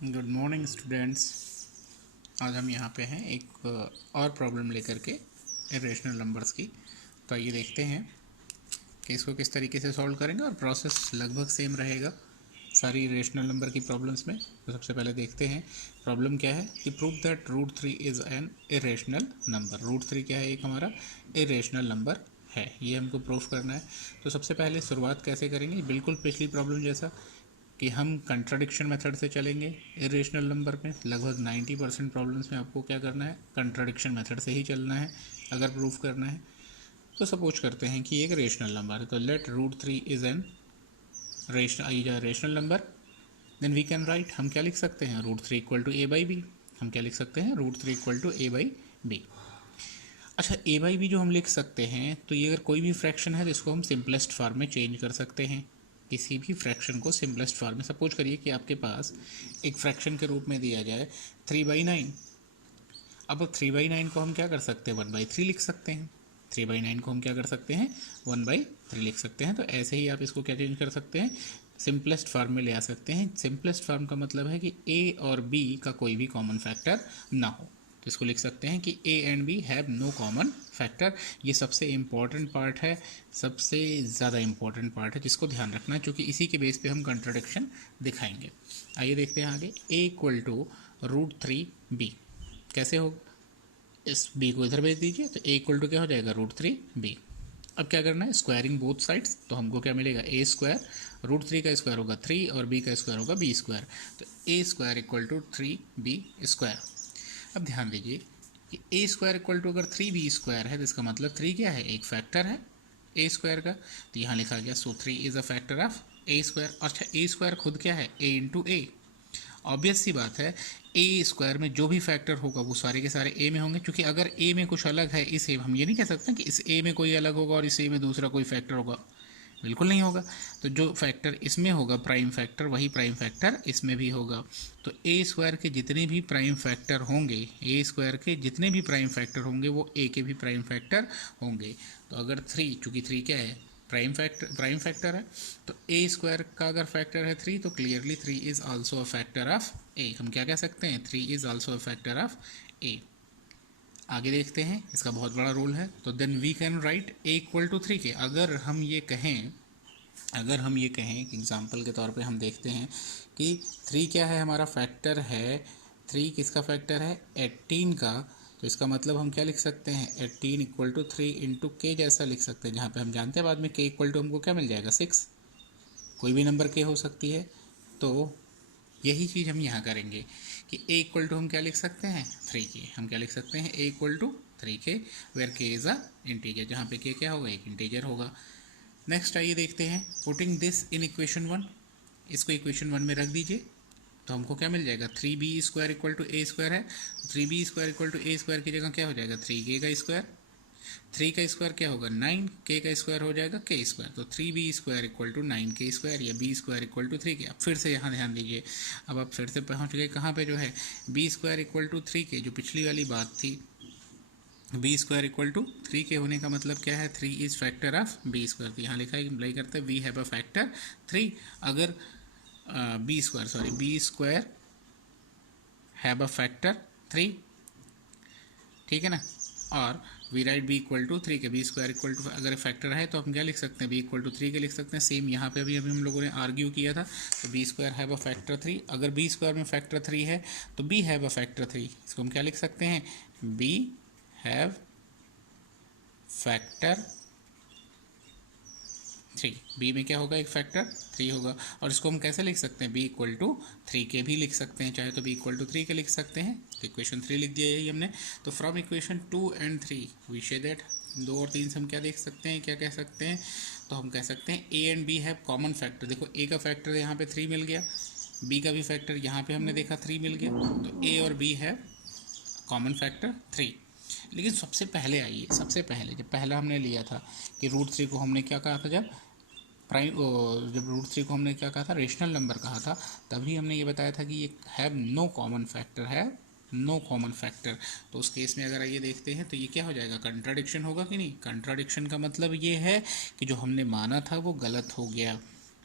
Good morning students. आज हम यहाँ पे हैं एक और प्रॉब्लम लेकर के इरेशनल नंबर्स की। तो आइए देखते हैं कि इसको किस तरीके से सॉल्व करेंगे और प्रोसेस लगभग सेम रहेगा सारी इरेशनल नंबर की प्रॉब्लम्स में। तो सबसे पहले देखते हैं प्रॉब्लम क्या है कि prove that root three is an irrational number. Root three क्या है? एक हमारा इरेशनल नंबर है, ये हमको प्रूव करना है। तो सबसे पहले शुरुआत कैसे करेंगे? बिल्कुल पिछली प्रॉब्लम जैसा कि हम कंट्राडिक्शन मेथड से चलेंगे। इरेशनल नंबर में लगभग 90% प्रॉब्लम्स में आपको क्या करना है? कंट्राडिक्शन मेथड से ही चलना है अगर प्रूफ करना है। तो सपोज करते हैं कि एक रेशनल नंबर है, तो let root three is an rational number. Then we can write, हम क्या लिख सकते हैं? Root three equal to A by B. हम क्या लिख सकते हैं? Root three equal to A by B. अच्छा, ए बाई बी जो हम लिख सकते हैं, तो ये अगर कोई भी फ्रैक्शन है तो इसको हम सिंपलेस्ट फॉर्म में चेंज कर सकते हैं। किसी भी फ्रैक्शन को सिंपलेस्ट फॉर्म में, सपोज करिए कि आपके पास एक फ्रैक्शन के रूप में दिया जाए 3/9। अब 3/9 को हम क्या कर सकते हैं? 1/3 लिख सकते हैं। 3/9 को हम क्या कर सकते हैं? 1/3 लिख सकते हैं। तो ऐसे ही आप इसको क्या चेंज कर सकते हैं? सिंपलेस्ट फॉर्म में ले आ सकते हैं। सिंपलेस्ट फॉर्म का मतलब है कि ए और बी का कोई भी कॉमन फैक्टर ना हो। तो इसको लिख सकते हैं कि a and b have no common factor. ये सबसे इम्पॉर्टेंट पार्ट है, सबसे ज़्यादा इम्पॉर्टेंट पार्ट है जिसको ध्यान रखना है, क्योंकि इसी के बेस पे हम कंट्राडिक्शन दिखाएंगे। आइए देखते हैं आगे। A equal to root three B कैसे होगा? इस बी को इधर भेज दीजिए, तो ए इक्वल टू क्या हो जाएगा? Root three b. अब क्या करना है? Squaring both sides. तो हमको क्या मिलेगा? ए स्क्वायर, रूट थ्री का स्क्वायर होगा 3 और बी का स्क्वायर होगा बी स्क्वायर। तो A square equal to 3b square. अब ध्यान दीजिए कि ए स्क्वायर इक्वल टू अगर 3b स्क्वायर है तो इसका मतलब 3 क्या है? एक फैक्टर है ए स्क्वायर का। तो यहाँ लिखा गया सो 3 is a factor of A square. अच्छा, ए स्क्वायर खुद क्या है? ए इंटू ए। ऑब्वियस सी बात है, ए स्क्वायर में जो भी फैक्टर होगा वो सारे के सारे ए में होंगे, क्योंकि अगर ए में कुछ अलग है इस ए, हम ये नहीं कह सकते कि इस ए में कोई अलग होगा और इस ए में दूसरा कोई फैक्टर होगा, बिल्कुल नहीं होगा। तो जो फैक्टर इसमें होगा प्राइम फैक्टर, वही प्राइम फैक्टर इसमें भी होगा। तो ए स्क्वायर के जितने भी प्राइम फैक्टर होंगे, ए स्क्वायर के जितने भी प्राइम फैक्टर होंगे वो ए के भी प्राइम फैक्टर होंगे। तो अगर 3, चूँकि 3 क्या है? प्राइम फैक्टर है, तो ए स्क्वायर का अगर फैक्टर है 3, तो clearly 3 is also a factor of A. हम क्या कह सकते हैं? 3 is also a factor of A. आगे देखते हैं, इसका बहुत बड़ा रोल है। तो then we can write A equal to 3 K. अगर हम ये कहें कि एग्जाम्पल के तौर पे हम देखते हैं कि 3 क्या है? हमारा फैक्टर है 3। किसका फैक्टर है? 18 का। तो इसका मतलब हम क्या लिख सकते हैं? 18 इक्वल टू 3 इंटू के जैसा लिख सकते हैं, जहाँ पे हम जानते हैं बाद में के इक्वल टू हमको क्या मिल जाएगा? 6। कोई भी नंबर के हो सकती है। तो यही चीज़ हम यहाँ करेंगे कि ए इक्वल टू हम क्या लिख सकते हैं? 3 के। हम क्या लिख सकते हैं? ए इक्वल टू 3 के, वेयर के इज़ अ इंटीजर, जहाँ पे के क्या होगा? एक इंटीजर होगा। नेक्स्ट आइए देखते हैं, पुटिंग दिस इन इक्वेशन 1। इसको इक्वेशन 1 में रख दीजिए, तो हमको क्या मिल जाएगा? 3b square equal to a square है। 3b square equal to a square की जगह क्या हो जाएगा? 3k का स्क्वायर। 3 का स्क्वायर क्या होगा? 9। k का स्क्वायर हो जाएगा k स्क्वायर। तो 3b square equal to 9k square, या b square equal to 3k। अब फिर से यहाँ ध्यान दीजिए, अब आप फिर से पहुँच गए कहाँ पे? जो है b square equal to 3k, जो पिछली वाली बात थी। बी स्क्वायर इक्वल टू 3 के होने का मतलब क्या है? 3 is factor of b square. तो यहाँ लिखा है, इम्प्लाई करते हैं वी हैव अ फैक्टर 3। अगर b square have a factor 3, ठीक है ना। और we write b equal to 3 k. B square equal to अगर फैक्टर है तो हम क्या लिख सकते हैं? बी इक्वल टू 3 के लिख सकते हैं। सेम यहाँ पे अभी हम लोगों ने आर्ग्यू किया था। तो b square have a factor 3। अगर बी स्क्वायर में फैक्टर 3 है तो बी हैव अ फैक्टर 3। इसको हम क्या लिख सकते हैं? B have factor 3। बी में क्या होगा? एक फैक्टर 3 होगा। और इसको हम कैसे लिख सकते हैं? बी इक्वल टू 3 के भी लिख सकते हैं, चाहे तो बी इक्वल टू 3 के लिख सकते हैं। तो इक्वेशन 3 लिख दिया यही हमने। तो from equation 2 and 3 we say that 2 और 3 से हम क्या देख सकते हैं? क्या कह सकते हैं? तो हम कह सकते हैं a and b have common factor. देखो ए का फैक्टर यहाँ पे 3 मिल गया, बी का भी फैक्टर यहाँ पे हमने देखा 3 मिल गया। तो ए और बी है कॉमन फैक्टर 3। लेकिन सबसे पहले आइए, सबसे पहले जब पहला हमने लिया था कि रूट 3 को हमने क्या कहा था? जब रूट 3 को हमने क्या कहा था? रेशनल नंबर कहा था। तभी हमने ये बताया था कि ये हैव नो कॉमन फैक्टर है, नो कॉमन फैक्टर। तो उस केस में अगर ये देखते हैं तो ये क्या हो जाएगा? कंट्राडिक्शन होगा कि नहीं? कंट्राडिक्शन का मतलब ये है कि जो हमने माना था वो गलत हो गया,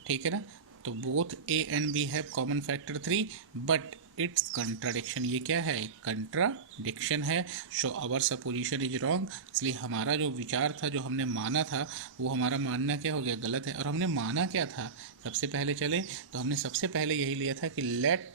ठीक है ना। तो both a and b have common factor 3, but it's contradiction, ये क्या है, कंट्राडिक्शन है। So our supposition is wrong, इसलिए हमारा जो विचार था, जो हमने माना था, वो हमारा मानना क्या हो गया, गलत है। और हमने माना क्या था, सबसे पहले चले तो हमने सबसे पहले यही लिया था कि let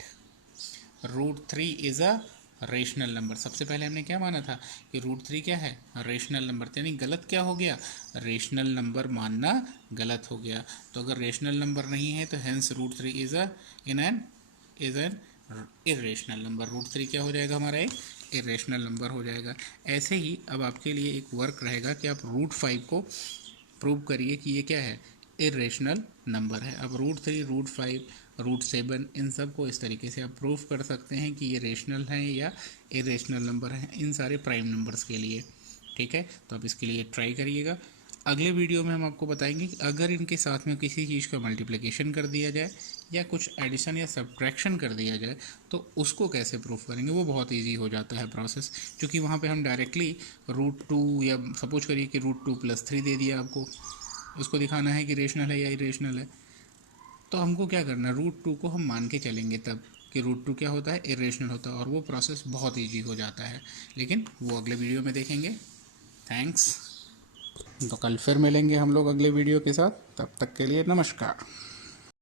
√3 is a rational number. सबसे पहले हमने क्या माना था कि √3 क्या है, रेशनल नंबर। यानी गलत क्या हो गया, रेशनल नंबर मानना गलत हो गया। तो अगर रेशनल नंबर नहीं है तो hence √3 is an irrational number. √3 क्या हो जाएगा, हमारा एक इरेशनल नंबर हो जाएगा। ऐसे ही अब आपके लिए एक वर्क रहेगा कि आप √5 को प्रूव करिए कि ये क्या है, इरेशनल नंबर है। अब √3, √5, √7 इन सब को इस तरीके से आप प्रूव कर सकते हैं कि ये रेशनल हैं या इरेशनल नंबर हैं, इन सारे प्राइम नंबर्स के लिए। ठीक है, तो आप इसके लिए ट्राई करिएगा। अगले वीडियो में हम आपको बताएंगे कि अगर इनके साथ में किसी चीज़ का मल्टीप्लिकेशन कर दिया जाए या कुछ एडिशन या सब्ट्रैक्शन कर दिया जाए तो उसको कैसे प्रूफ करेंगे। वो बहुत इजी हो जाता है प्रोसेस, क्योंकि वहाँ पे हम डायरेक्टली √2 या सपोज करिए कि √2+3 दे दिया आपको, उसको दिखाना है कि रेशनल है या इरेशनल है। तो हमको क्या करना, √2 को हम मान के चलेंगे तब कि √2 क्या होता है, इरेशनल होता है, और वो प्रोसेस बहुत ईजी हो जाता है। लेकिन वो अगले वीडियो में देखेंगे। थैंक्स। तो कल फिर मिलेंगे हम लोग अगले वीडियो के साथ, तब तक के लिए नमस्कार।